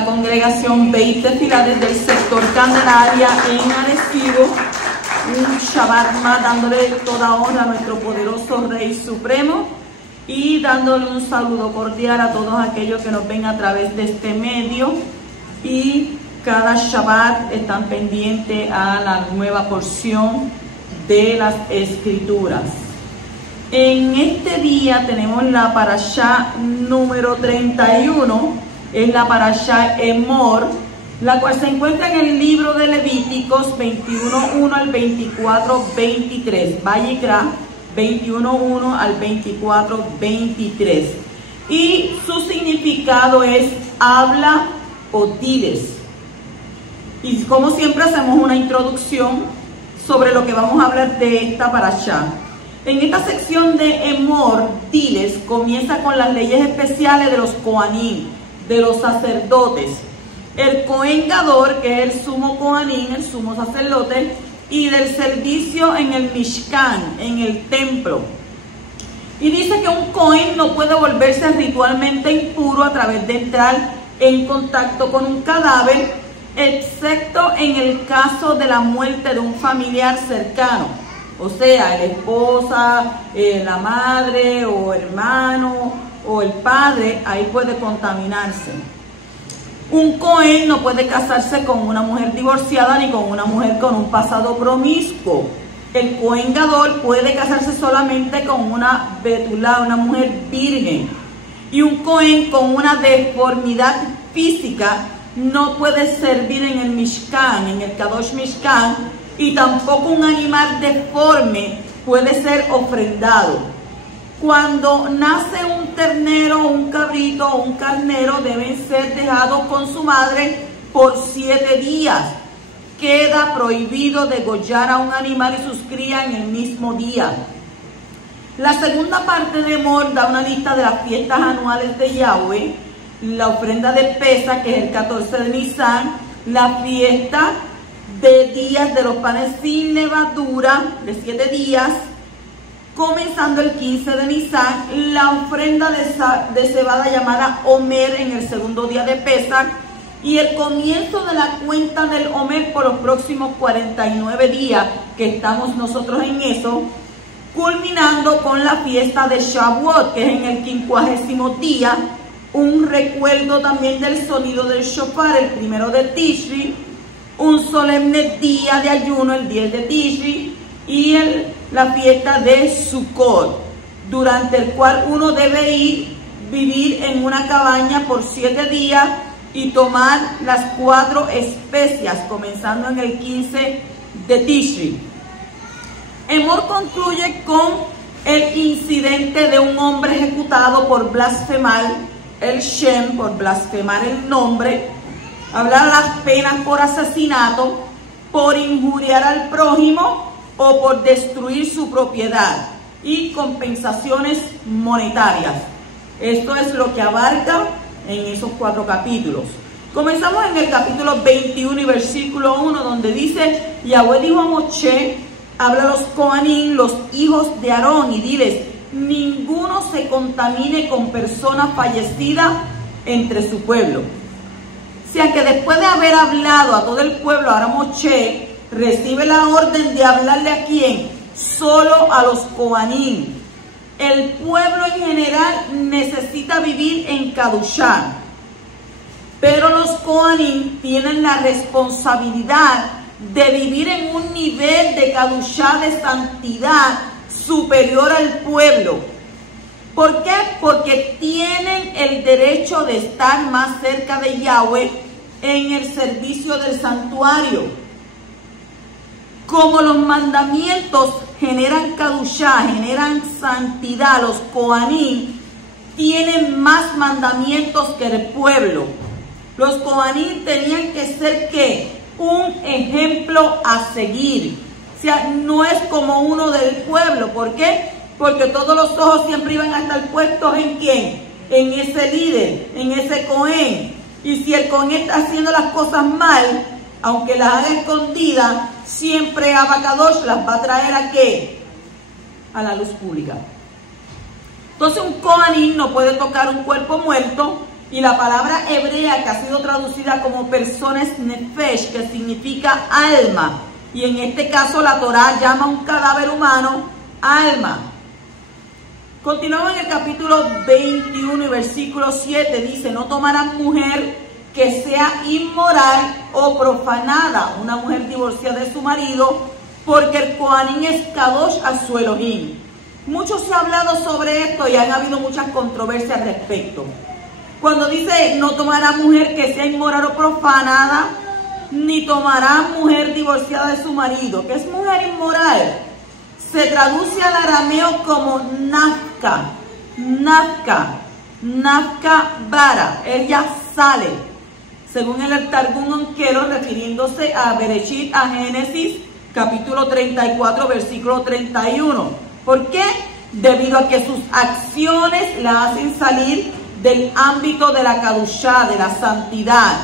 la congregación Beit Tefilá desde el sector Candelaria en Arecibo. Un Shabbat más, dándole toda honra a nuestro poderoso Rey Supremo y dándole un saludo cordial a todos aquellos que nos ven a través de este medio y cada Shabbat están pendientes a la nueva porción de las Escrituras. En este día tenemos la parashá número 31, es la parashá Emor, la cual se encuentra en el libro de Levíticos 21:1 al 24:23, Vayikra 21:1 al 24:23. Y su significado es habla o diles. Y como siempre hacemos una introducción sobre lo que vamos a hablar de esta parashá. En esta sección de Emor, diles, comienza con las leyes especiales de los Kohanim, de los sacerdotes. El Kohen Gadol, que es el sumo Kohanim, el sumo sacerdote, y del servicio en el Mishkan, en el templo. Y dice que un Kohen no puede volverse ritualmente impuro a través de entrar en contacto con un cadáver, excepto en el caso de la muerte de un familiar cercano. O sea, la esposa, la madre o hermano o el padre, ahí puede contaminarse. Un Kohen no puede casarse con una mujer divorciada ni con una mujer con un pasado promiscuo. El Kohen Gadol puede casarse solamente con una betulá, una mujer virgen. Y un Kohen con una deformidad física no puede servir en el Mishkan, en el Kadosh Mishkan, y tampoco un animal deforme puede ser ofrendado. Cuando nace un ternero, un cabrito o un carnero, deben ser dejados con su madre por 7 días. Queda prohibido degollar a un animal y sus crías en el mismo día. La segunda parte de Emor da una lista de las fiestas anuales de Yahweh, la ofrenda de Pesa, que es el 14 de Nisan, la fiesta de días de los panes sin levadura, de 7 días, comenzando el 15 de Nisan, la ofrenda de cebada llamada Omer en el segundo día de Pesach, y el comienzo de la cuenta del Omer por los próximos 49 días, que estamos nosotros en eso, culminando con la fiesta de Shavuot, que es en el 50º día, un recuerdo también del sonido del shofar, el 1 de Tishri, un solemne día de ayuno, el 10 de Tishri, y la fiesta de Sukkot, durante el cual uno debe vivir en una cabaña por 7 días y tomar las 4 especias, comenzando en el 15 de Tishri. Emor concluye con el incidente de un hombre ejecutado por blasfemar el Shem, por blasfemar el nombre, hablar las penas por asesinato, por injuriar al prójimo o por destruir su propiedad, y compensaciones monetarias. Esto es lo que abarca en esos 4 capítulos. Comenzamos en el capítulo 21 y versículo 1, donde dice: Yahweh dijo a Moshe, habla a los Kohanim, los hijos de Aarón, y diles: ninguno se contamine con persona fallecida entre su pueblo. O sea que después de haber hablado a todo el pueblo, ahora Moshe recibe la orden de hablarle ¿a quién? Solo a los Kohanim. El pueblo en general necesita vivir en Kadushá, pero los Kohanim tienen la responsabilidad de vivir en un nivel de Kadushá, de santidad, superior al pueblo. ¿Por qué? Porque tienen el derecho de estar más cerca de Yahweh en el servicio del santuario. Como los mandamientos generan Kadushá, generan santidad, los Kohanim tienen más mandamientos que el pueblo. Los Kohanim tenían que ser ¿qué? Un ejemplo a seguir. O sea, no es como uno del pueblo. ¿Por qué? Porque todos los ojos siempre iban a estar puestos ¿en quién? En ese líder, en ese Cohen. Y si el Cohen está haciendo las cosas mal, aunque las haga escondidas, siempre Abacadosh las va a traer ¿a qué? A la luz pública. Entonces un Kohanim no puede tocar un cuerpo muerto, Y la palabra hebrea que ha sido traducida como personas nefesh, que significa alma. Y en este caso la Torá llama a un cadáver humano alma. Continuamos en el capítulo 21 y versículo 7. Dice, no tomarán mujer que sea inmoral o profanada, una mujer divorciada de su marido, porque el Kohanim es Kadosh a su Elohim. Mucho se ha hablado sobre esto y han habido muchas controversias al respecto. Cuando dice no tomará mujer que sea inmoral o profanada, ni tomará mujer divorciada de su marido. ¿Qué es mujer inmoral? Se traduce al arameo como nafka, nafka bara. Ella sale, según el Targum Onquero, refiriéndose a Bereshit, a Génesis, capítulo 34, versículo 31. ¿Por qué? Debido a que sus acciones la hacen salir del ámbito de la Kadushá, de la santidad.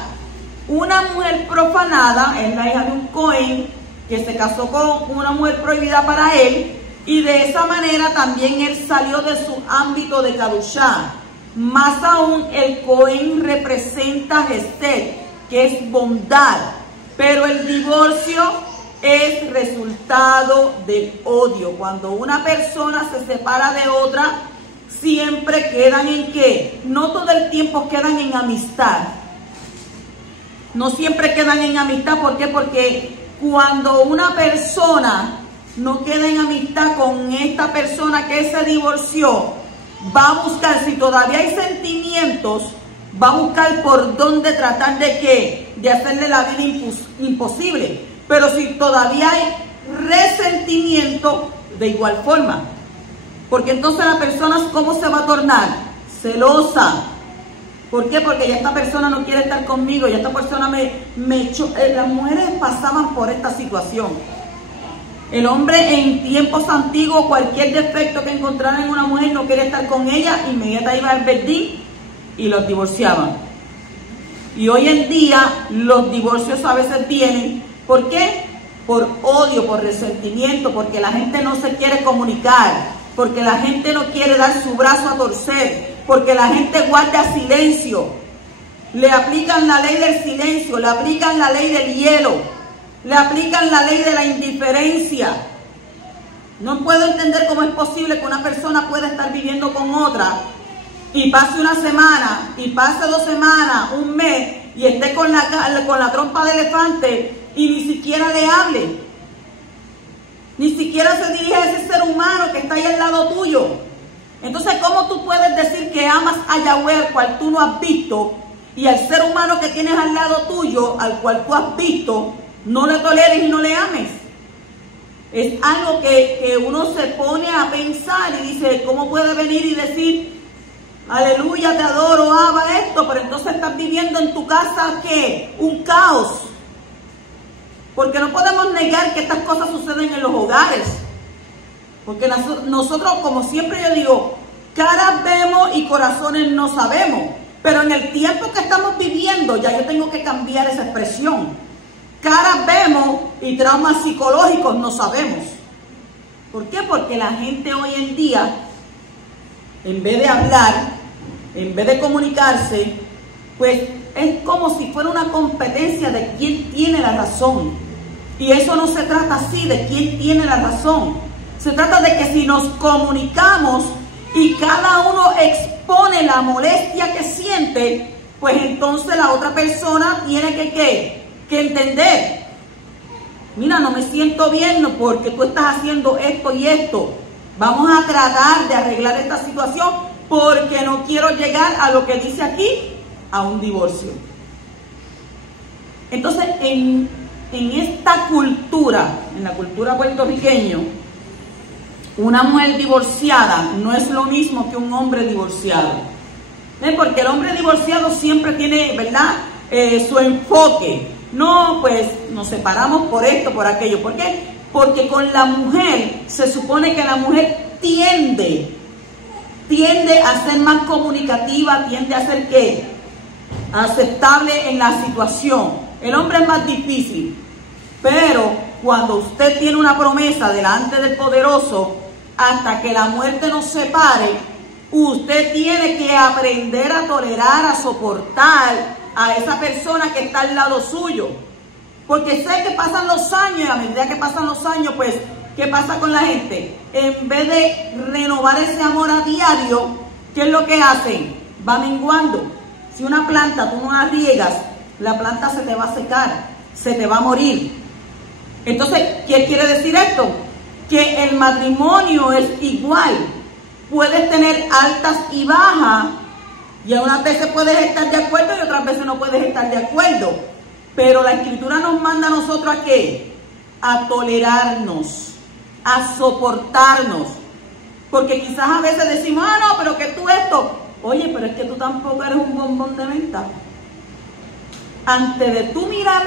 Una mujer profanada es la hija de un Cohen que se casó con una mujer prohibida para él, y de esa manera también él salió de su ámbito de Kadushá. Más aún, el Cohen representa Gesed, que es bondad, pero el divorcio es resultado del odio. Cuando una persona se separa de otra, siempre quedan en ¿qué? No todo el tiempo quedan en amistad. No siempre quedan en amistad. ¿Por qué? Porque cuando una persona no queda en amistad con esta persona que se divorció, va a buscar, si todavía hay sentimientos, va a buscar por dónde tratar de ¿qué? De hacerle la vida imposible. Pero si todavía hay resentimiento, de igual forma. Porque entonces la persona, ¿cómo se va a tornar? Celosa. ¿Por qué? Porque ya esta persona no quiere estar conmigo, ya esta persona me echó. Las mujeres pasaban por esta situación. El hombre en tiempos antiguos, cualquier defecto que encontrara en una mujer, no quería estar con ella, inmediatamente iba al bedín y los divorciaban. Y hoy en día los divorcios a veces vienen, ¿por qué? Por odio, por resentimiento, porque la gente no se quiere comunicar, porque la gente no quiere dar su brazo a torcer, porque la gente guarda silencio. Le aplican la ley del silencio, le aplican la ley del hielo, le aplican la ley de la indiferencia. No puedo entender cómo es posible que una persona pueda estar viviendo con otra y pase una semana, y pase 2 semanas, un mes, y esté con la trompa de elefante y ni siquiera le hable. Ni siquiera se dirige a ese ser humano que está ahí al lado tuyo. Entonces, ¿cómo tú puedes decir que amas a Yahweh, al cual tú no has visto, y al ser humano que tienes al lado tuyo, al cual tú has visto, no le toleres y no le ames? Es algo que uno se pone a pensar y dice, ¿cómo puede venir y decir, aleluya, te adoro, ama esto, pero entonces estás viviendo en tu casa, ¿qué? Un caos. Porque no podemos negar que estas cosas suceden en los hogares. Porque nosotros, como siempre yo digo, caras vemos y corazones no sabemos. Pero en el tiempo que estamos viviendo, ya yo tengo que cambiar esa expresión. Caras vemos y traumas psicológicos no sabemos. ¿Por qué? Porque la gente hoy en día, en vez de hablar, en vez de comunicarse, pues es como si fuera una competencia de quién tiene la razón. Y eso no se trata así, de quién tiene la razón. Se trata de que si nos comunicamos y cada uno expone la molestia que siente, pues entonces la otra persona tiene que entender. Mira, no me siento bien porque tú estás haciendo esto y esto. Vamos a tratar de arreglar esta situación porque no quiero llegar a lo que dice aquí, a un divorcio. Entonces, en esta cultura, en la cultura puertorriqueña, una mujer divorciada no es lo mismo que un hombre divorciado. Porque el hombre divorciado siempre tiene, ¿verdad?, su enfoque. No, pues nos separamos por esto, por aquello. ¿Por qué? Porque con la mujer se supone que la mujer tiende a ser más comunicativa, tiende a ser ¿qué? Aceptable en la situación. El hombre es más difícil. Pero cuando usted tiene una promesa delante del Poderoso, hasta que la muerte nos separe, Usted tiene que aprender a tolerar, a soportar a esa persona que está al lado suyo. Porque sé que pasan los años, y a medida que pasan los años, pues, ¿qué pasa con la gente? En vez de renovar ese amor a diario, ¿qué es lo que hacen? Va menguando. Si una planta tú no la riegas, la planta se te va a secar, se te va a morir. Entonces, ¿qué quiere decir esto? Que el matrimonio es igual. Puedes tener altas y bajas, y unas veces puedes estar de acuerdo y otras veces no puedes estar de acuerdo. Pero la Escritura nos manda a nosotros ¿a qué? A tolerarnos, a soportarnos. Porque quizás a veces decimos, ah, no, pero que tú esto. Oye, pero es que tú tampoco eres un bombón de menta. Antes de tú mirar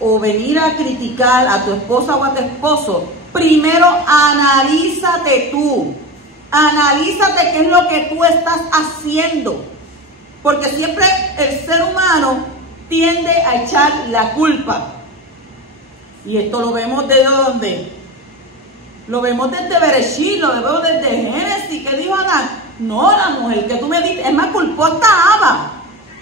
o venir a criticar a tu esposa o a tu esposo, primero analízate tú. Analízate qué es lo que tú estás haciendo. Porque siempre el ser humano tiende a echar la culpa. Y esto lo vemos ¿desde dónde? Lo vemos desde Bereshit, lo vemos desde Génesis. ¿Qué dijo Adán? No, la mujer que tú me diste, es más, culpó hasta a Ava.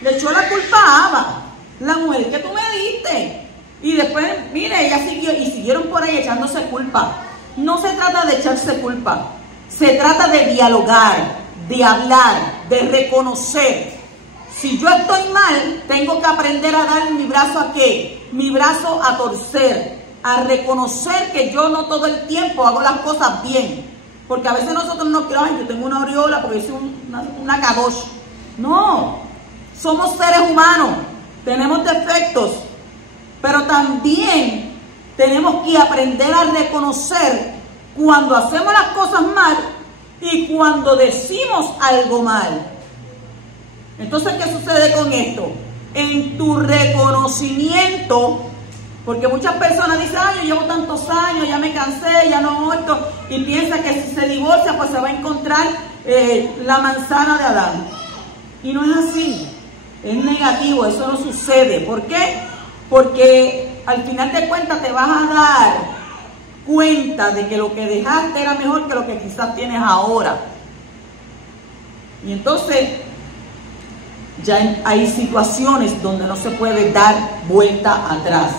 Le echó la culpa a Ava. La mujer que tú me diste. Y después, mire, ella siguió y siguieron por ahí echándose culpa. No se trata de echarse culpa. Se trata de dialogar, de hablar, de reconocer. Si yo estoy mal, tengo que aprender a dar mi brazo ¿a qué? Mi brazo a torcer, a reconocer que yo no todo el tiempo hago las cosas bien. Porque a veces nosotros nos creemos, ay, yo tengo una aureola porque soy una kadosh. No, somos seres humanos, tenemos defectos, pero también tenemos que aprender a reconocer cuando hacemos las cosas mal y cuando decimos algo mal. Entonces, ¿qué sucede con esto? En tu reconocimiento, porque muchas personas dicen, ay, yo llevo tantos años, ya me cansé, ya no muerto, y piensa que si se divorcia, pues se va a encontrar la manzana de Adán. Y no es así, es negativo, eso no sucede. ¿Por qué? Porque al final de cuentas te vas a dar cuenta de que lo que dejaste era mejor que lo que quizás tienes ahora. Y entonces ya hay situaciones donde no se puede dar vuelta atrás.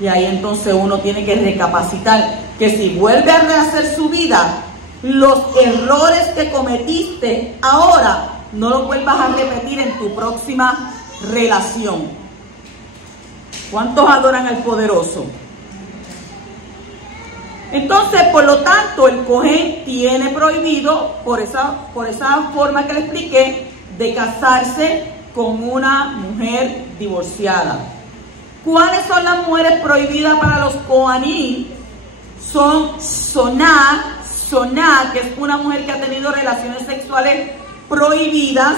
Y ahí entonces uno tiene que recapacitar que si vuelve a rehacer su vida, los errores que cometiste ahora no los vuelvas a repetir en tu próxima relación. ¿Cuántos adoran al poderoso? Entonces, por lo tanto, el Cohen tiene prohibido, por esa forma que le expliqué, de casarse con una mujer divorciada. ¿Cuáles son las mujeres prohibidas para los Kohanim? Son Soná, que es una mujer que ha tenido relaciones sexuales prohibidas.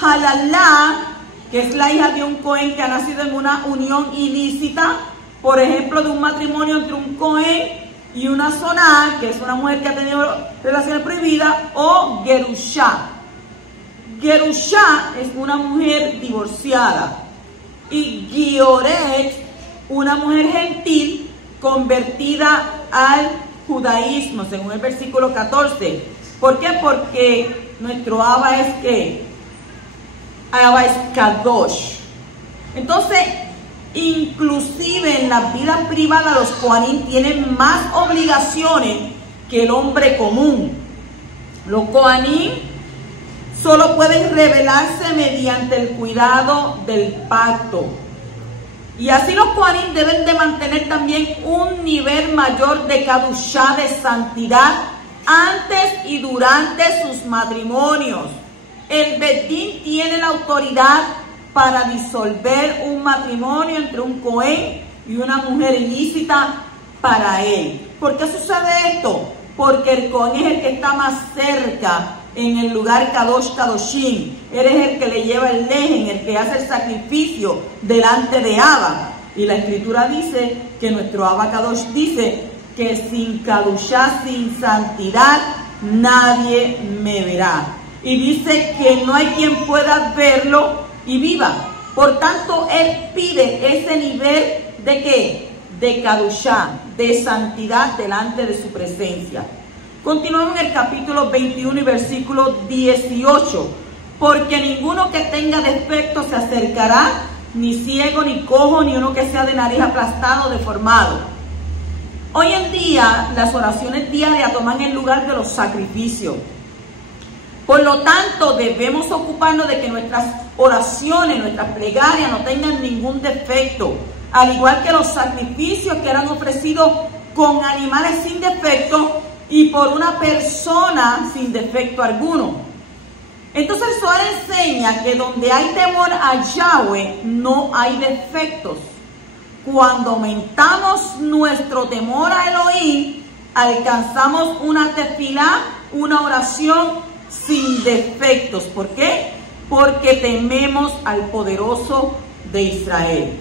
Halalá, que es la hija de un Cohen que ha nacido en una unión ilícita, por ejemplo, de un matrimonio entre un Cohen y una Soná, que es una mujer que ha tenido relaciones prohibidas, o Gerushá. Gerushá es una mujer divorciada. Y Gioret, una mujer gentil convertida al judaísmo, según el versículo 14. ¿Por qué? Porque nuestro Abba es ¿qué? Abba es Kadosh. Entonces, inclusive en la vida privada los Kohanim tienen más obligaciones que el hombre común. Los Kohanim solo pueden revelarse mediante el cuidado del pacto. Y así los Kohanim deben de mantener también un nivel mayor de Kadushá, de santidad, antes y durante sus matrimonios. El Bedín tiene la autoridad para disolver un matrimonio entre un Cohen y una mujer ilícita para él. ¿Por qué sucede esto? Porque el Cohen es el que está más cerca en el lugar Kadosh Kadoshim. Él es el que le lleva el lejen, el que hace el sacrificio delante de Abba. Y la Escritura dice que nuestro Abba Kadosh dice que sin Kadushá, sin santidad, nadie me verá. Y dice que no hay quien pueda verlo y viva. Por tanto, él pide ese nivel de ¿qué? De Kadushá, de santidad delante de su presencia. Continuamos en el capítulo 21 y versículo 18. Porque ninguno que tenga defecto se acercará, ni ciego, ni cojo, ni uno que sea de nariz aplastado, deformado. Hoy en día, las oraciones diarias toman el lugar de los sacrificios. Por lo tanto, debemos ocuparnos de que nuestras oraciones, nuestras plegarias no tengan ningún defecto, al igual que los sacrificios que eran ofrecidos con animales sin defecto y por una persona sin defecto alguno. Entonces el Zohar enseña que donde hay temor a Yahweh no hay defectos. Cuando aumentamos nuestro temor a Elohim, alcanzamos una tefilá, una oración sin defectos. ¿Por qué? Porque tememos al poderoso de Israel.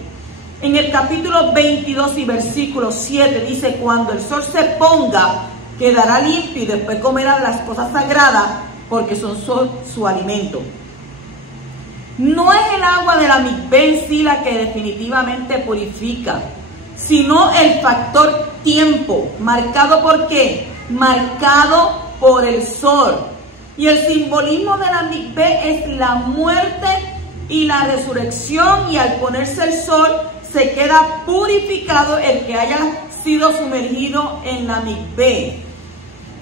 En el capítulo 22 y versículo 7 dice: cuando el sol se ponga, quedará limpio y después comerá las cosas sagradas, porque son su alimento. No es el agua de la mikvé en sí la que definitivamente purifica, sino el factor tiempo, marcado por ¿qué? Marcado por el sol. Y el simbolismo de la mikvé es la muerte y la resurrección, y al ponerse el sol se queda purificado el que haya sido sumergido en la mikvé.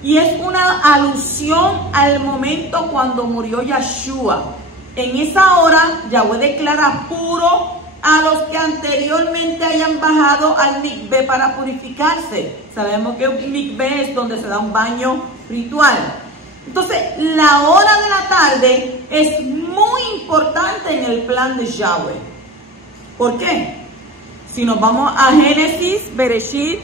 Y es una alusión al momento cuando murió Yeshua. En esa hora, Yahweh declara puro a los que anteriormente hayan bajado al mikvé para purificarse. Sabemos que un mikvé es donde se da un baño ritual. Entonces, la hora de la tarde es muy importante en el plan de Yahweh. ¿Por qué? Si nos vamos a Génesis, Bereshit,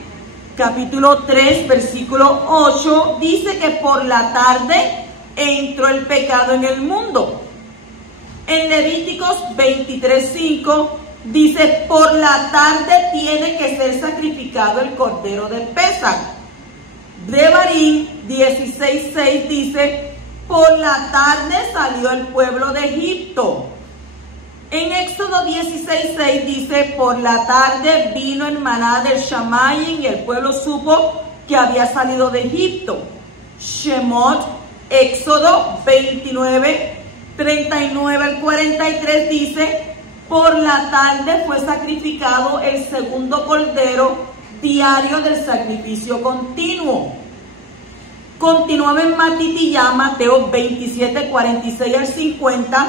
capítulo 3, versículo 8, dice que por la tarde entró el pecado en el mundo. En Levíticos 23:5 dice: por la tarde tiene que ser sacrificado el cordero de Pesach. Devarim 16:6 dice: por la tarde salió el pueblo de Egipto. En Éxodo 16:6 dice: por la tarde vino el maná del Shamayim y el pueblo supo que había salido de Egipto. Shemot, Éxodo 29:39 al 43 dice: por la tarde fue sacrificado el segundo cordero diario del sacrificio continuo. Continuaba en Matitiyá, Mateo 27:46 al 50.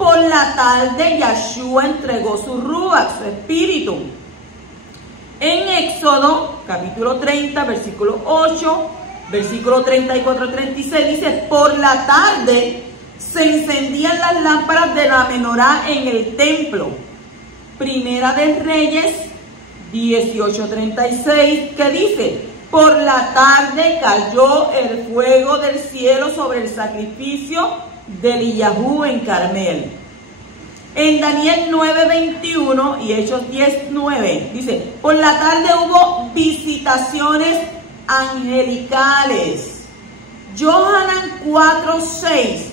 Por la tarde Yeshua entregó su ruach, su espíritu. En Éxodo, capítulo 30, versículo 8, versículo 34-36, dice: por la tarde se encendían las lámparas de la menorá en el templo. Primera de Reyes 18:36, que dice: por la tarde cayó el fuego del cielo sobre el sacrificio de Eliyahu en Carmel. En Daniel 9:21 y Hechos 10:9 dice: por la tarde hubo visitaciones angelicales. Johanan 4:6: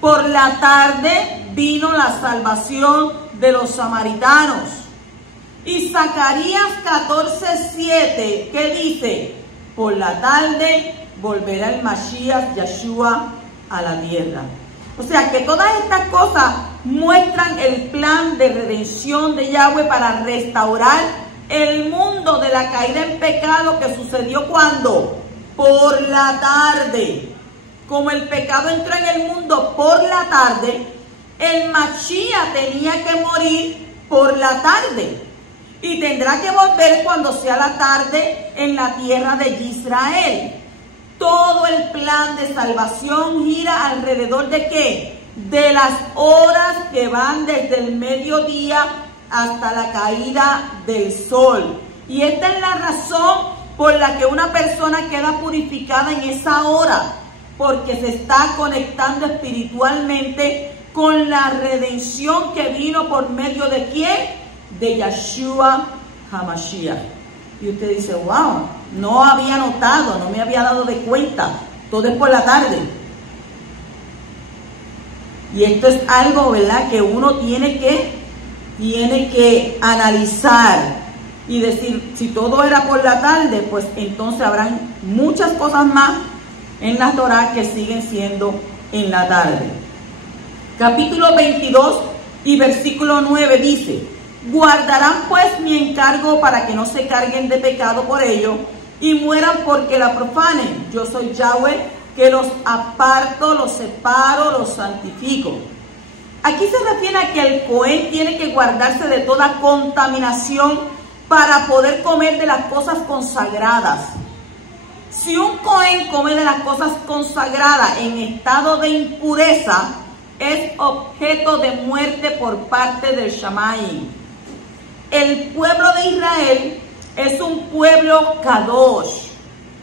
por la tarde vino la salvación de los samaritanos. Y Zacarías 14:7, que dice: por la tarde volverá el Mashiach Yeshua a la tierra. O sea que todas estas cosas muestran el plan de redención de Yahweh para restaurar el mundo de la caída en pecado que sucedió cuando, por la tarde. Como el pecado entró en el mundo por la tarde, el Mashiach tenía que morir por la tarde y tendrá que volver cuando sea la tarde en la tierra de Israel. Todo el plan de salvación gira alrededor de ¿qué? De las horas que van desde el mediodía hasta la caída del sol. Y esta es la razón por la que una persona queda purificada en esa hora, porque se está conectando espiritualmente con la redención que vino por medio de ¿quién? De Yeshua HaMashiach. Y usted dice: wow, no había notado, no me había dado de cuenta, todo es por la tarde. Y esto es algo, ¿verdad?, que uno tiene que analizar y decir: si todo era por la tarde, pues entonces habrán muchas cosas más en la Torá que siguen siendo en la tarde. Capítulo 22 y versículo 9 dice: guardarán pues mi encargo para que no se carguen de pecado por ello y mueran porque la profanen. Yo soy Yahweh, que los aparto, los separo, los santifico. Aquí se refiere a que el Cohen tiene que guardarse de toda contaminación para poder comer de las cosas consagradas. Si un Cohen come de las cosas consagradas en estado de impureza, es objeto de muerte por parte del Shammai. El pueblo de Israel es un pueblo kadosh,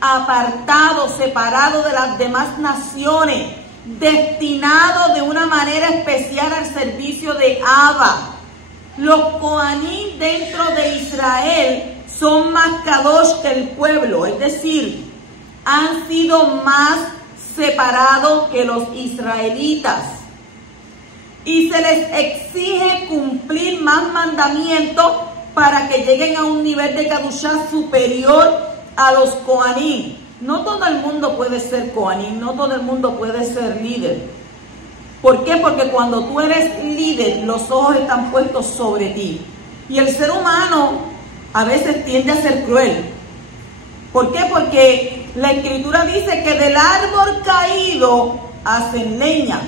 apartado, separado de las demás naciones, destinado de una manera especial al servicio de Abba. Los Kohanim dentro de Israel son más kadosh que el pueblo, es decir, han sido más separados que los israelitas. Y se les exige cumplir más mandamientos para que lleguen a un nivel de Kadushá superior a los Kohanim. No todo el mundo puede ser Kohanim, no todo el mundo puede ser líder. ¿Por qué? Porque cuando tú eres líder, los ojos están puestos sobre ti. Y el ser humano a veces tiende a ser cruel. ¿Por qué? Porque la Escritura dice que del árbol caído hacen leña.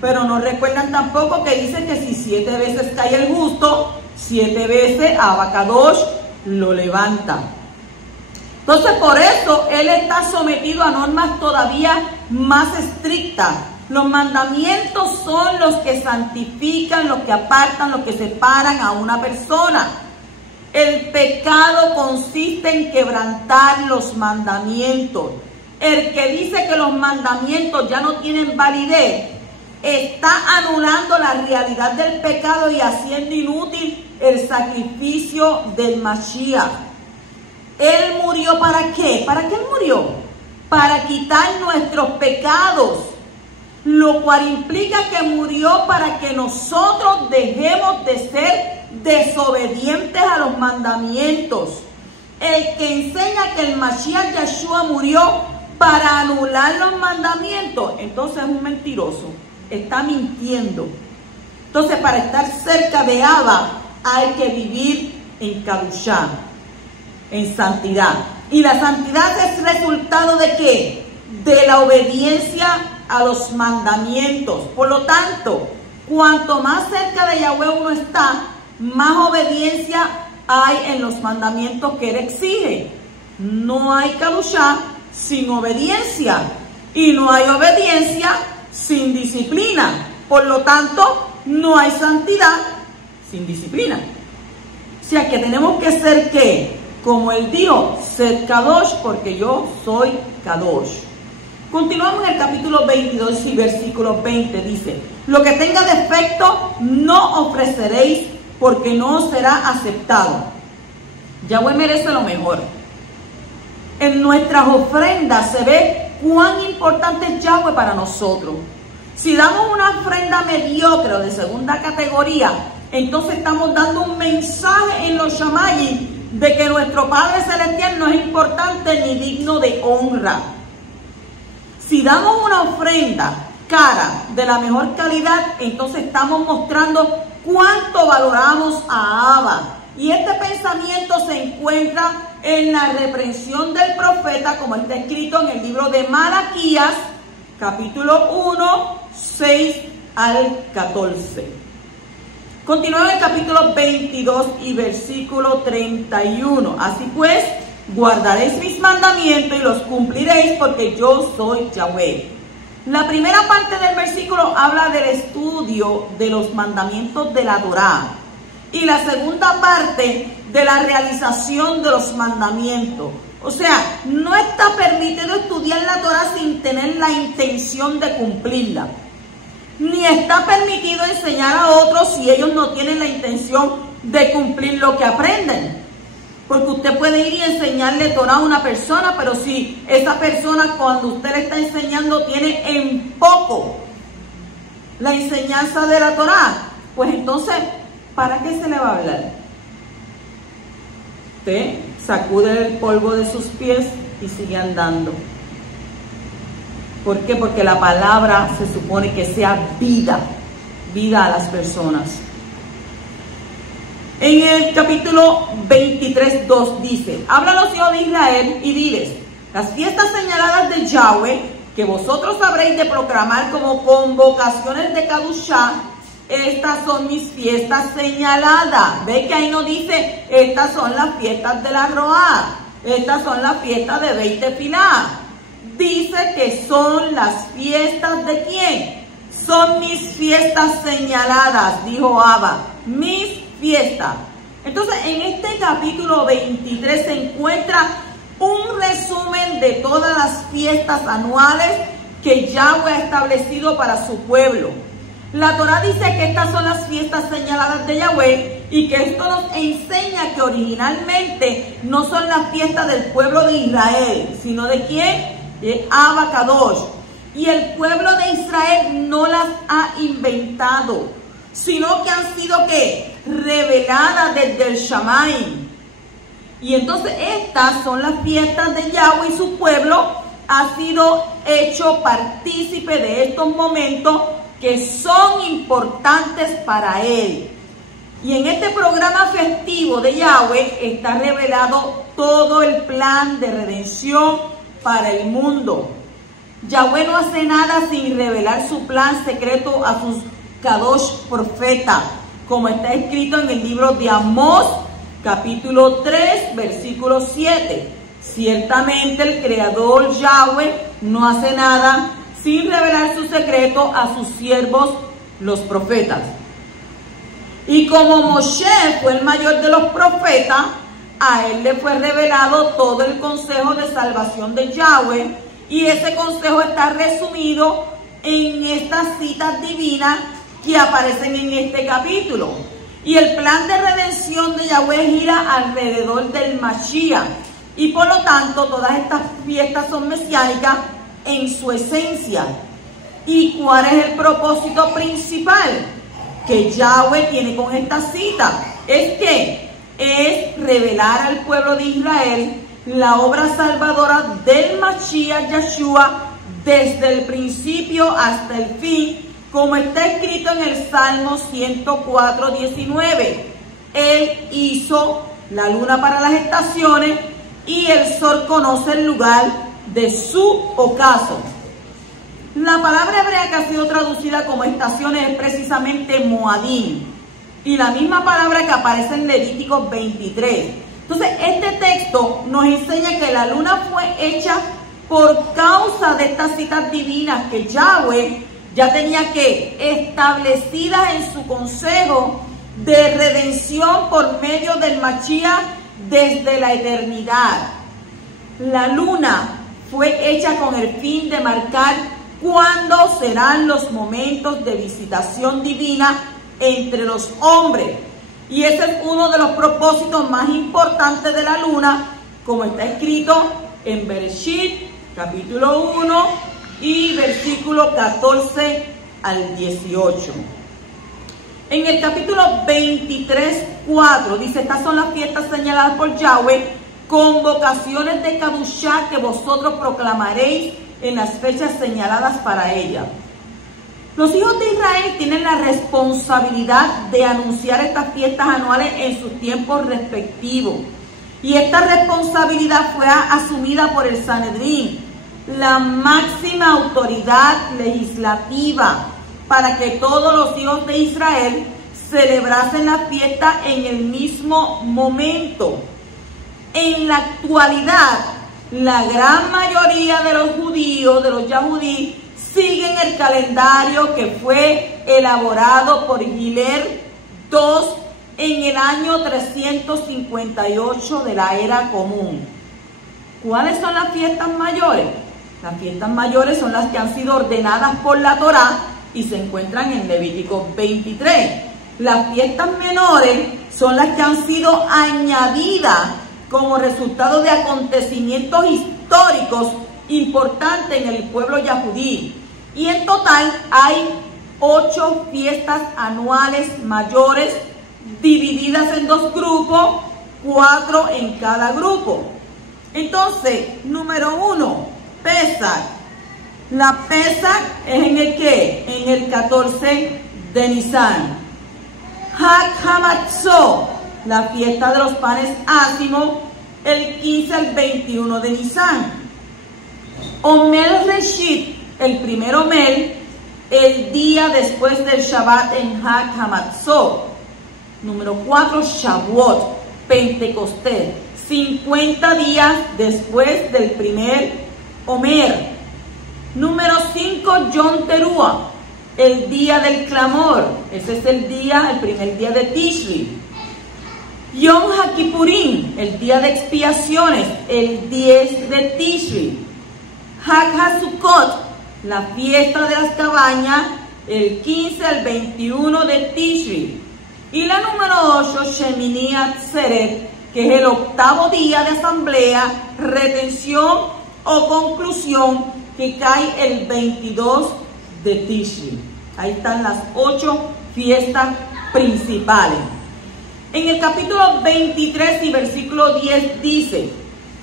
Pero no recuerdan tampoco que dice que si 7 veces cae el justo, 7 veces Abba Kadosh lo levanta. Entonces por eso él está sometido a normas todavía más estrictas. Los mandamientos son los que santifican, los que apartan, los que separan a una persona. El pecado consiste en quebrantar los mandamientos. El que dice que los mandamientos ya no tienen validez, está anulando la realidad del pecado y haciendo inútil el sacrificio del Mashiach. Él murió ¿para qué? ¿Para qué él murió? Para quitar nuestros pecados, lo cual implica que murió para que nosotros dejemos de ser desobedientes a los mandamientos. El que enseña que el Mashiach Yeshua murió para anular los mandamientos, entonces es un mentiroso. Está mintiendo. Entonces, para estar cerca de Abba hay que vivir en Kadushá, en santidad. Y la santidad es resultado ¿de qué? De la obediencia a los mandamientos. Por lo tanto, cuanto más cerca de Yahweh uno está, más obediencia hay en los mandamientos que él exige. No hay Kadushá sin obediencia, y no hay obediencia sin disciplina. Por lo tanto, no hay santidad sin disciplina. O sea que tenemos que ser ¿qué? Como él dijo, sed kadosh, porque yo soy kadosh. Continuamos en el capítulo 22 y versículo 20. Dice: lo que tenga defecto no ofreceréis, porque no será aceptado. Yahweh merece lo mejor. En nuestras ofrendas se ve cuán importante es Yahweh para nosotros. Si damos una ofrenda mediocre o de segunda categoría, entonces estamos dando un mensaje en los Shammai de que nuestro Padre Celestial no es importante ni digno de honra. Si damos una ofrenda cara, de la mejor calidad, entonces estamos mostrando cuánto valoramos a Abba. Y este pensamiento se encuentra en la reprensión del profeta, como está escrito en el libro de Malaquías, capítulo 1, 6 al 14. Continúa en el capítulo 22 y versículo 31. Así pues, guardaréis mis mandamientos y los cumpliréis, porque yo soy Yahweh. La primera parte del versículo habla del estudio de los mandamientos de la Torá. Y la segunda parte de la realización de los mandamientos. O sea, no está permitido estudiar la Torá sin tener la intención de cumplirla. Ni está permitido enseñar a otros si ellos no tienen la intención de cumplir lo que aprenden. Porque usted puede ir y enseñarle Torá a una persona, pero si esa persona cuando usted le está enseñando tiene en poco la enseñanza de la Torá, pues entonces, ¿para qué se le va a hablar? Usted sacude el polvo de sus pies y sigue andando. ¿Por qué? Porque la palabra se supone que sea vida a las personas. En el capítulo 23:2 dice: habla a los hijos de Israel y diles: las fiestas señaladas de Yahweh, que vosotros habréis de proclamar como convocaciones de Kadushá, estas son mis fiestas señaladas. ¿Ve que ahí no dice estas son las fiestas de la Roá, estas son las fiestas de Beit Tefilá? Dice que son las fiestas de ¿quién? Son mis fiestas señaladas, dijo Abba, mis fiestas. Entonces, en este capítulo 23 se encuentra un resumen de todas las fiestas anuales que Yahweh ha establecido para su pueblo. La Torá dice que estas son las fiestas señaladas de Yahweh y que esto nos enseña que originalmente no son las fiestas del pueblo de Israel, sino de ¿quién? De Abba Kadosh. Y el pueblo de Israel no las ha inventado, sino que han sido ¿qué? Reveladas desde el Shammai. Y entonces estas son las fiestas de Yahweh y su pueblo ha sido hecho partícipe de estos momentos que son importantes para él. Y en este programa festivo de Yahweh está revelado todo el plan de redención para el mundo. Yahweh no hace nada sin revelar su plan secreto a sus Kadosh profetas, como está escrito en el libro de Amós, capítulo 3, versículo 7. Ciertamente el Creador Yahweh no hace nada sin revelar su secreto a sus siervos, los profetas. Y como Moshe fue el mayor de los profetas, a él le fue revelado todo el consejo de salvación de Yahweh, y ese consejo está resumido en estas citas divinas que aparecen en este capítulo. Y el plan de redención de Yahweh gira alrededor del Mashiach, y por lo tanto todas estas fiestas son mesiánicas en su esencia. ¿Y cuál es el propósito principal que Yahweh tiene con esta cita? Es revelar al pueblo de Israel la obra salvadora del Mashiach Yeshua desde el principio hasta el fin, como está escrito en el Salmo 104:19. Él hizo la luna para las estaciones y el sol conoce el lugar de su ocaso. La palabra hebrea que ha sido traducida como estaciones es precisamente Moadim, y la misma palabra que aparece en Levítico 23. Entonces, este texto nos enseña que la luna fue hecha por causa de estas citas divinas que Yahweh ya tenía que establecidas en su consejo de redención por medio del Mashiach desde la eternidad. La luna fue hecha con el fin de marcar cuándo serán los momentos de visitación divina entre los hombres. Y ese es uno de los propósitos más importantes de la luna, como está escrito en Bereshit, capítulo 1 y versículo 14 al 18. En el capítulo 23:4 dice: estas son las fiestas señaladas por Yahweh, convocaciones de Kadushá que vosotros proclamaréis en las fechas señaladas para ella. Los hijos de Israel tienen la responsabilidad de anunciar estas fiestas anuales en sus tiempos respectivos. Y esta responsabilidad fue asumida por el Sanedrín, la máxima autoridad legislativa, para que todos los hijos de Israel celebrasen la fiesta en el mismo momento. En la actualidad, la gran mayoría de los judíos, de los yahudí, siguen el calendario que fue elaborado por Giler II en el año 358 de la era común. ¿Cuáles son las fiestas mayores? Las fiestas mayores son las que han sido ordenadas por la Torá y se encuentran en Levítico 23. Las fiestas menores son las que han sido añadidas como resultado de acontecimientos históricos importantes en el pueblo yahudí. Y en total hay 8 fiestas anuales mayores divididas en 2 grupos, 4 en cada grupo. Entonces, número 1, Pesach. La Pesach es en el ¿qué? En el 14 de Nisan. Hag Hamatzot, la fiesta de los panes ácimos, el 15 al 21 de Nisan. Omer Reshit, el primer Omer, el día después del Shabbat en Hag Hamatzot. Número 4, Shavuot, Pentecostés, 50 días después del primer Omer. Número 5, Yom Teruah, el día del clamor. Ese es el primer día de Tishri. Yom HaKippurim, el día de expiaciones, el 10 de Tishri. Hag HaSukkot, la fiesta de las cabañas, el 15 al 21 de Tishri. Y la número 8, Shemini Atzeret, que es el octavo día de asamblea, retención o conclusión, que cae el 22 de Tishri. Ahí están las 8 fiestas principales. En el capítulo 23 y versículo 10 dice: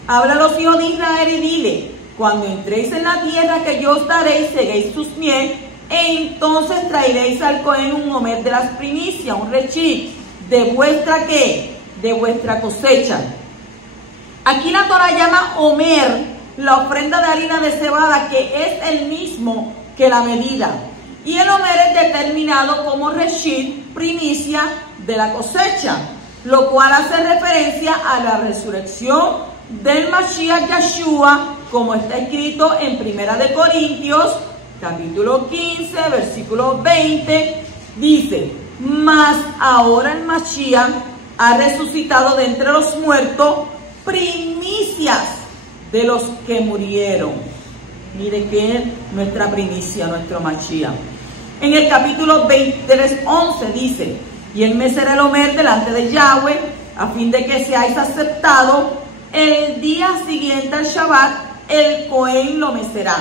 habla a los hijos de Israel y dile: cuando entréis en la tierra que yo os daré, seguéis sus miel, entonces traeréis al Cohen un Omer de las primicias, un rechit, de vuestra ¿qué? De vuestra cosecha. Aquí la Torah llama Omer la ofrenda de harina de cebada, que es el mismo que la medida. Y el Omer es determinado como reshit, primicia de la cosecha, lo cual hace referencia a la resurrección del Mashiach Yeshua, como está escrito en 1 de Corintios, capítulo 15, versículo 20, dice: mas ahora el Mashiach ha resucitado de entre los muertos, primicias de los que murieron. Mire que es nuestra primicia, nuestro Mashiach. En el capítulo 23, 11 dice: y él mecerá el Omer delante de Yahweh, a fin de que seáis aceptados. El día siguiente al Shabbat, el Cohen lo mecerá.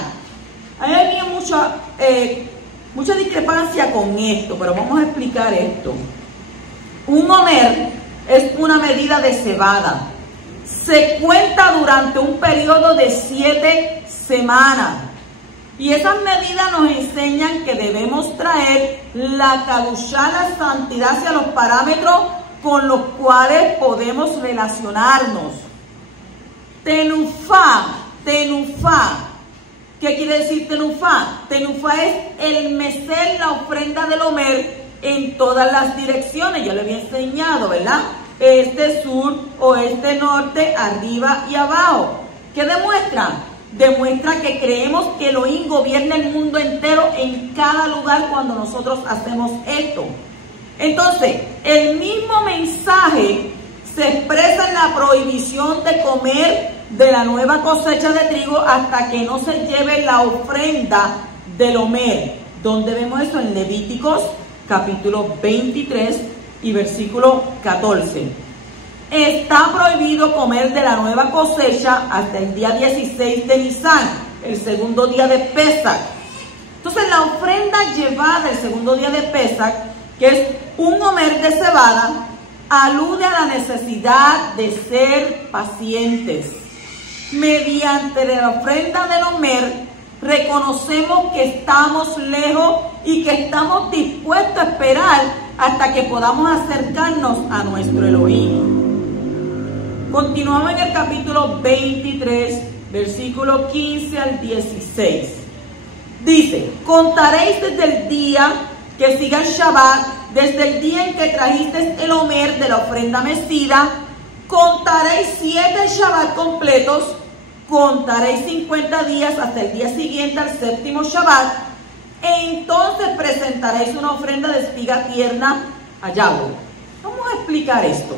Ahí había mucha discrepancia con esto, pero vamos a explicar esto. Un Omer es una medida de cebada. Se cuenta durante un periodo de 7 semanas. Y esas medidas nos enseñan que debemos traer la Kadushá, la santidad, hacia los parámetros con los cuales podemos relacionarnos. Tenufá. ¿Qué quiere decir tenufá? Tenufá es el mecer, la ofrenda del Omer en todas las direcciones. Ya le había enseñado, ¿verdad? Este, sur, oeste, norte, arriba y abajo. ¿Qué demuestra? Demuestra que creemos que Elohim gobierna el mundo entero en cada lugar cuando nosotros hacemos esto. Entonces, el mismo mensaje se expresa en la prohibición de comer de la nueva cosecha de trigo hasta que no se lleve la ofrenda del Omer. ¿Dónde vemos eso? En Levíticos, capítulo 23 y versículo 14. Está prohibido comer de la nueva cosecha hasta el día 16 de Nisan, el segundo día de Pesach. Entonces, la ofrenda llevada el segundo día de Pesach, que es un Omer de cebada, alude a la necesidad de ser pacientes. Mediante la ofrenda del Omer, reconocemos que estamos lejos y que estamos dispuestos a esperar hasta que podamos acercarnos a nuestro Elohim. Continuamos en el capítulo 23, versículo 15 al 16. Dice: contaréis desde el día que siga el Shabbat, desde el día en que trajiste el Omer de la ofrenda mecida, contaréis 7 Shabbat completos, contaréis 50 días hasta el día siguiente al séptimo Shabbat, entonces presentaréis una ofrenda de espiga tierna a Yahweh. Vamos a explicar esto,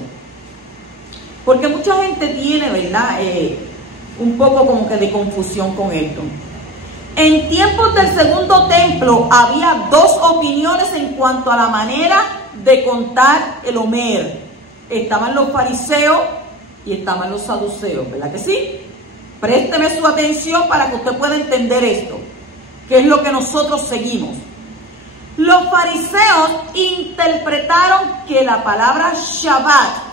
porque mucha gente tiene, ¿verdad?, un poco como que de confusión con esto. En tiempos del segundo templo había 2 opiniones en cuanto a la manera de contar el Omer. Estaban los fariseos y estaban los saduceos, ¿verdad que sí? Présteme su atención para que usted pueda entender esto, que es lo que nosotros seguimos. Los fariseos interpretaron que la palabra Shabbat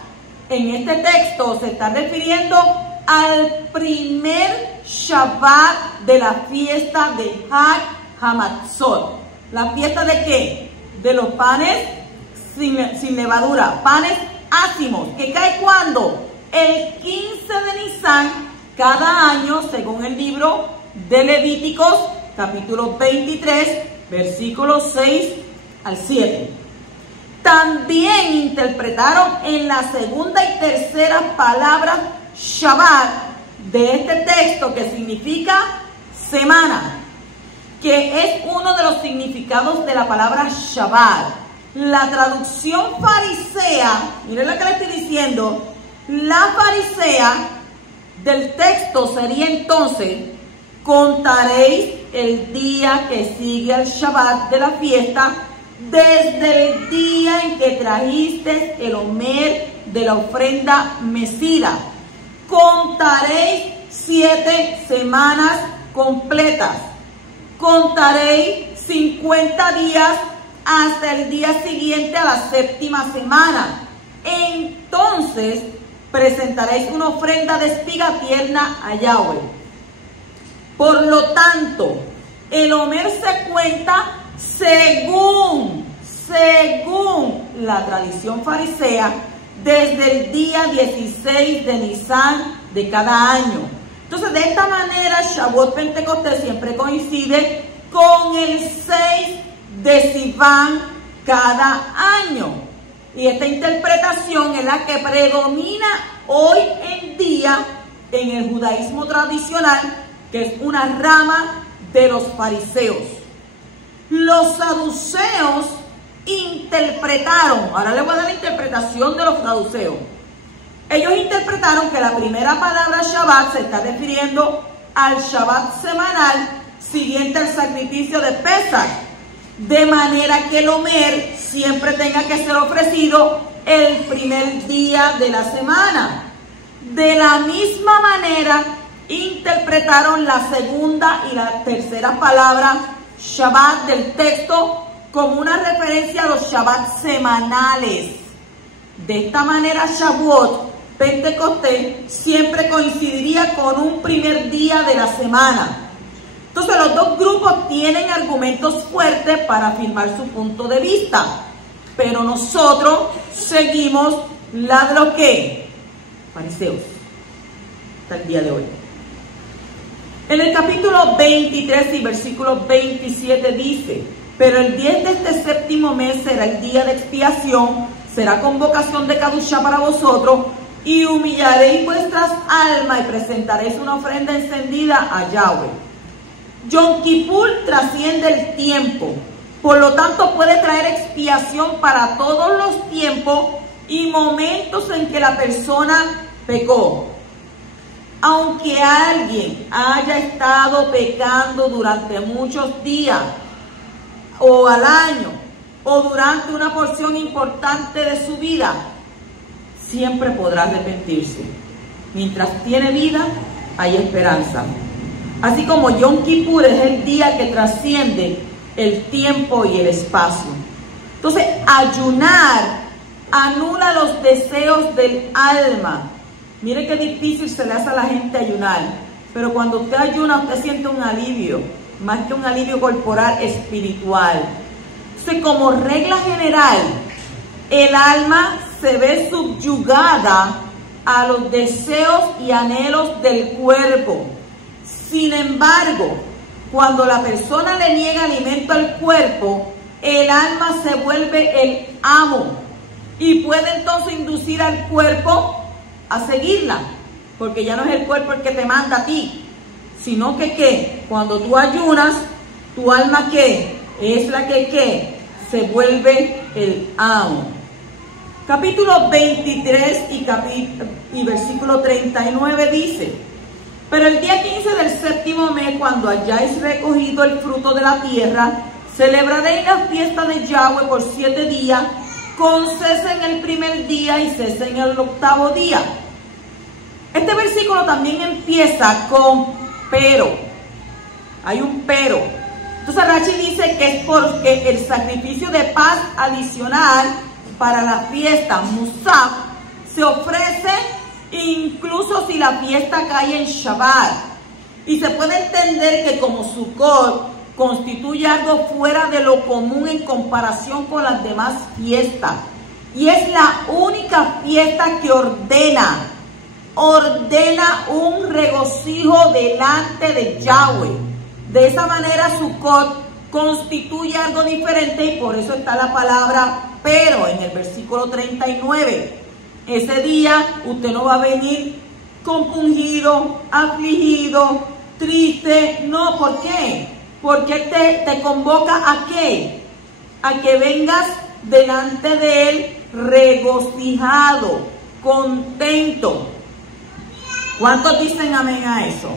en este texto se está refiriendo al primer Shabbat de la fiesta de Hag Hamatzot. ¿La fiesta de qué? De los panes sin levadura, panes ácimos, que cae ¿cuándo? El 15 de Nisan, cada año, según el libro de Levíticos, capítulo 23, versículos 6 al 7. También interpretaron en la segunda y tercera palabra Shabbat de este texto, que significa semana, que es uno de los significados de la palabra Shabbat. La traducción farisea, miren lo que le estoy diciendo, la farisea del texto sería entonces: contaréis el día que sigue al Shabbat de la fiesta, desde el día en que trajiste el omer de la ofrenda mecida. Contaréis 7 semanas completas. Contaréis 50 días hasta el día siguiente a la 7ª semana. Entonces presentaréis una ofrenda de espiga tierna a Yahweh. Por lo tanto, el omer se cuenta según la tradición farisea, desde el día 16 de Nisan de cada año. Entonces, de esta manera, Shavuot Pentecostés siempre coincide con el 6 de Sivan cada año. Y esta interpretación es la que predomina hoy en día en el judaísmo tradicional, que es una rama de los fariseos. Los saduceos interpretaron, ahora les voy a dar la interpretación de los saduceos. Ellos interpretaron que la primera palabra Shabbat se está refiriendo al Shabbat semanal siguiente al sacrificio de Pesach, de manera que el omer siempre tenga que ser ofrecido el primer día de la semana. De la misma manera, interpretaron la segunda y la tercera palabra Shabbat del texto como una referencia a los Shabbat semanales. De esta manera, Shavuot Pentecostés siempre coincidiría con un primer día de la semana. Entonces, los dos grupos tienen argumentos fuertes para afirmar su punto de vista, pero nosotros seguimos la de los que fariseos hasta el día de hoy. En el capítulo 23 y versículo 27 dice: pero el 10 de este 7º mes será el día de expiación, será convocación de Kadushá para vosotros, y humillaréis vuestras almas y presentaréis una ofrenda encendida a Yahweh. Yom Kippur trasciende el tiempo, por lo tanto puede traer expiación para todos los tiempos y momentos en que la persona pecó. Aunque alguien haya estado pecando durante muchos días, o al año, o durante una porción importante de su vida, siempre podrá arrepentirse. Mientras tiene vida, hay esperanza. Así como Yom Kippur es el día que trasciende el tiempo y el espacio. Entonces, ayunar anula los deseos del alma. Mire qué difícil se le hace a la gente ayunar. Pero cuando usted ayuna, usted siente un alivio, más que un alivio corporal, espiritual. Entonces, como regla general, el alma se ve subyugada a los deseos y anhelos del cuerpo. Sin embargo, cuando la persona le niega alimento al cuerpo, el alma se vuelve el amo y puede entonces inducir al cuerpo a seguirla, porque ya no es el cuerpo el que te manda a ti, sino que ¿qué? Cuando tú ayunas, tu alma ¿qué? Es la que se vuelve el amo. Capítulo 23 y versículo 39 dice: pero el día 15 del 7º mes, cuando hayáis recogido el fruto de la tierra, celebraréis la fiesta de Yahweh por 7 días, con cese en el primer día y cese en el 8º día. Este versículo también empieza con pero. Hay un pero. Entonces Rashi dice que es porque el sacrificio de paz adicional para la fiesta Musaf se ofrece incluso si la fiesta cae en Shabbat. Y se puede entender que como Sukkot constituye algo fuera de lo común en comparación con las demás fiestas. Y es la única fiesta que ordena un regocijo delante de Yahweh. De esa manera Sukkot constituye algo diferente y por eso está la palabra pero en el versículo 39. Ese día usted no va a venir compungido, afligido, triste. No, ¿por qué? Porque Él te convoca ¿a qué? A que vengas delante de Él regocijado, contento. ¿Cuántos dicen amén a eso?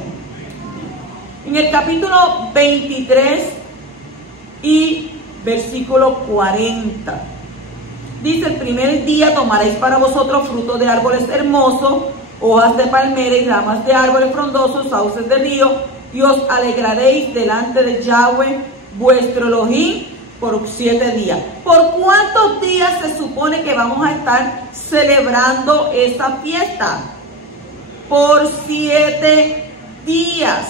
En el capítulo 23 y versículo 40. Dice, el primer día tomaréis para vosotros frutos de árboles hermosos, hojas de palmera y ramas de árboles frondosos, sauces de río, y os alegraréis delante de Yahweh, vuestro Elohim, por 7 días. ¿Por cuántos días se supone que vamos a estar celebrando esta fiesta? Por 7 días.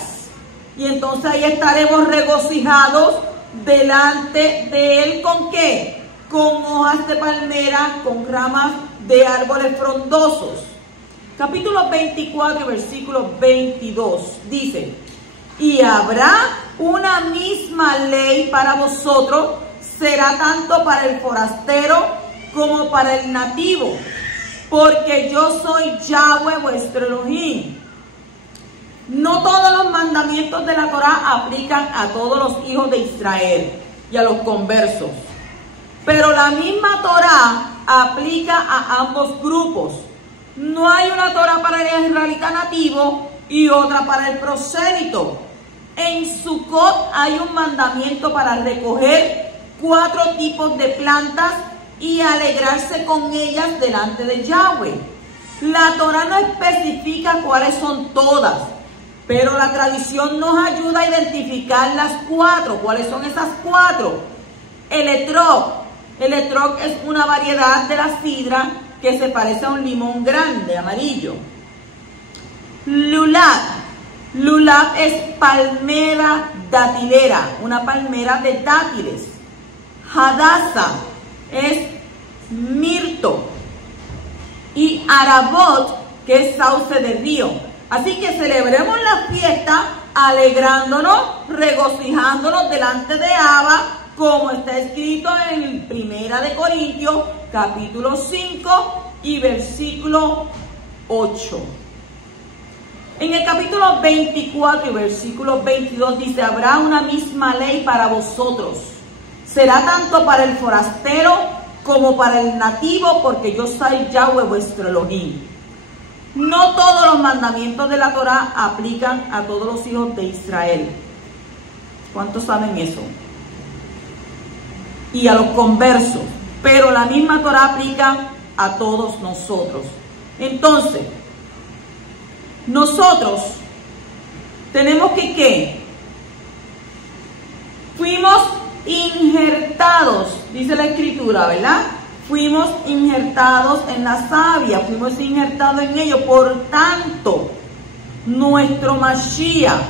Y entonces ahí estaremos regocijados delante de Él. ¿Con qué? Con hojas de palmera, con ramas de árboles frondosos. Capítulo 24, versículo 22, dice, y habrá una misma ley para vosotros, será tanto para el forastero como para el nativo, porque yo soy Yahweh vuestro Elohim. No todos los mandamientos de la Torá aplican a todos los hijos de Israel y a los conversos, pero la misma Torá aplica a ambos grupos. No hay una Torá para el israelita nativo y otra para el prosélito. En Sukkot hay un mandamiento para recoger 4 tipos de plantas y alegrarse con ellas delante de Yahweh. La Torá no especifica cuáles son todas, pero la tradición nos ayuda a identificar las 4. ¿Cuáles son esas 4? El etrog. El etrog es una variedad de la sidra que se parece a un limón grande, amarillo. Lulav. Lulav es palmera datilera, una palmera de dátiles. Hadassah es mirto. Y arabot, que es sauce de río. Así que celebremos la fiesta alegrándonos, regocijándonos delante de Abba, como está escrito en 1 de Corintios, capítulo 5 y versículo 8. En el capítulo 24 y versículo 22 dice, habrá una misma ley para vosotros. Será tanto para el forastero como para el nativo, porque yo soy Yahweh vuestro Elohim. No todos los mandamientos de la Torá aplican a todos los hijos de Israel. ¿Cuántos saben eso? Y a los conversos. Pero la misma Torá aplica a todos nosotros. Entonces, nosotros tenemos que ¿qué? Fuimos injertados, dice la Escritura, ¿verdad? Fuimos injertados en la savia, fuimos injertados en ello. Por tanto, nuestro Mashiach,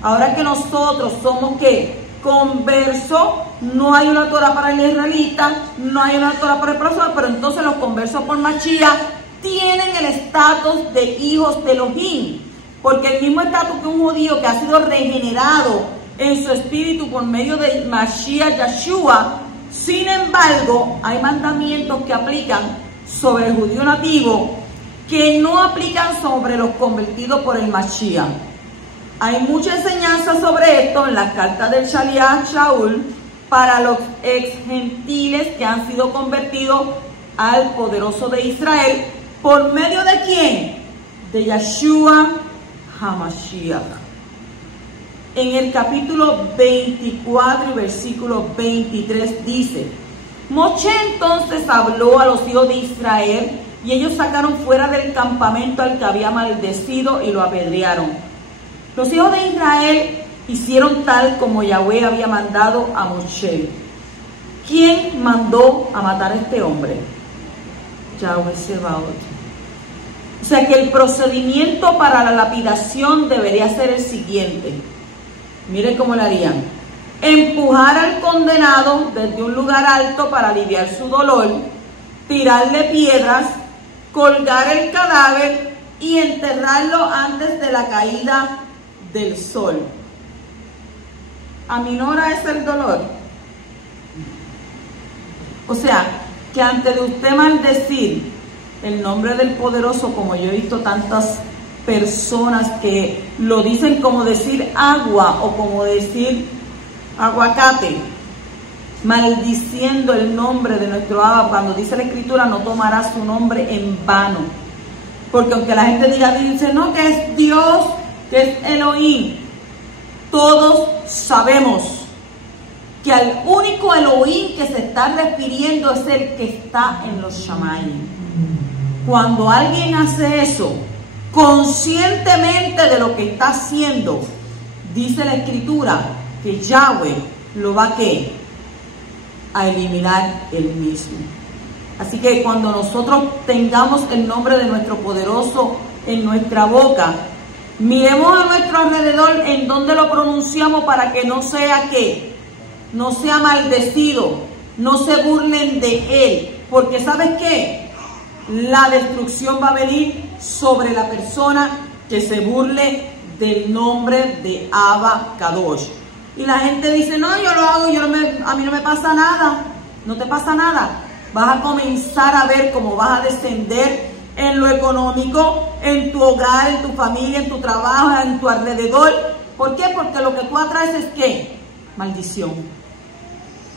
ahora que nosotros somos ¿qué? Conversos, no hay una Torá para el israelita, no hay una Torá para el profesor, pero entonces los conversos por Mashiach tienen el estatus de hijos de Elohim, porque el mismo estatus que un judío que ha sido regenerado en su espíritu por medio de Mashiach Yeshua. Sin embargo, hay mandamientos que aplican sobre el judío nativo que no aplican sobre los convertidos por el Mashiach. Hay mucha enseñanza sobre esto en las cartas del Shaliach Shaul para los ex gentiles que han sido convertidos al poderoso de Israel. ¿Por medio de quién? De Yeshua HaMashiach. En el capítulo 24 y versículo 23 dice, Moshe entonces habló a los hijos de Israel y ellos sacaron fuera del campamento al que había maldecido y lo apedrearon. Los hijos de Israel hicieron tal como Yahweh había mandado a Moshe. ¿Quién mandó a matar a este hombre? Yahweh Sebaot. O sea que el procedimiento para la lapidación debería ser el siguiente. Miren cómo lo harían. Empujar al condenado desde un lugar alto para aliviar su dolor, tirarle piedras, colgar el cadáver y enterrarlo antes de la caída del sol. ¿Aminora es el dolor? O sea, que antes de usted maldecir el nombre del poderoso, como yo he visto tantas personas que lo dicen como decir agua o como decir aguacate, maldiciendo el nombre de nuestro Abba, cuando dice la Escritura, no tomará su nombre en vano. Porque aunque la gente dice, no, que es Dios, que es Elohim, todos sabemos que al único Elohim que se está refiriendo es el que está en los Shamayim. Cuando alguien hace eso, conscientemente de lo que está haciendo, dice la Escritura que Yahweh lo va a eliminar él mismo. Así que cuando nosotros tengamos el nombre de nuestro poderoso en nuestra boca, miremos a nuestro alrededor en donde lo pronunciamos para que no sea no sea maldecido, no se burlen de él, porque ¿sabes qué? La destrucción va a venir sobre la persona que se burle del nombre de Abba Kadosh. Y la gente dice, no, yo lo hago, a mí no me pasa nada. No te pasa nada. Vas a comenzar a ver cómo vas a descender en lo económico, en tu hogar, en tu familia, en tu trabajo, en tu alrededor. ¿Por qué? Porque lo que tú atraes es ¿qué? Maldición.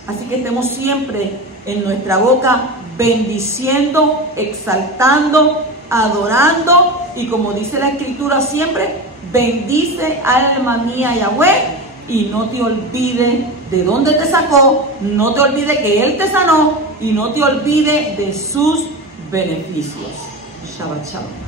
Así que estemos siempre en nuestra boca bendiciendo, exaltando, adorando, y como dice la Escritura siempre, bendice alma mía Yahweh, y no te olvides de dónde te sacó, no te olvides que Él te sanó, y no te olvides de sus beneficios. Shabbat Shalom.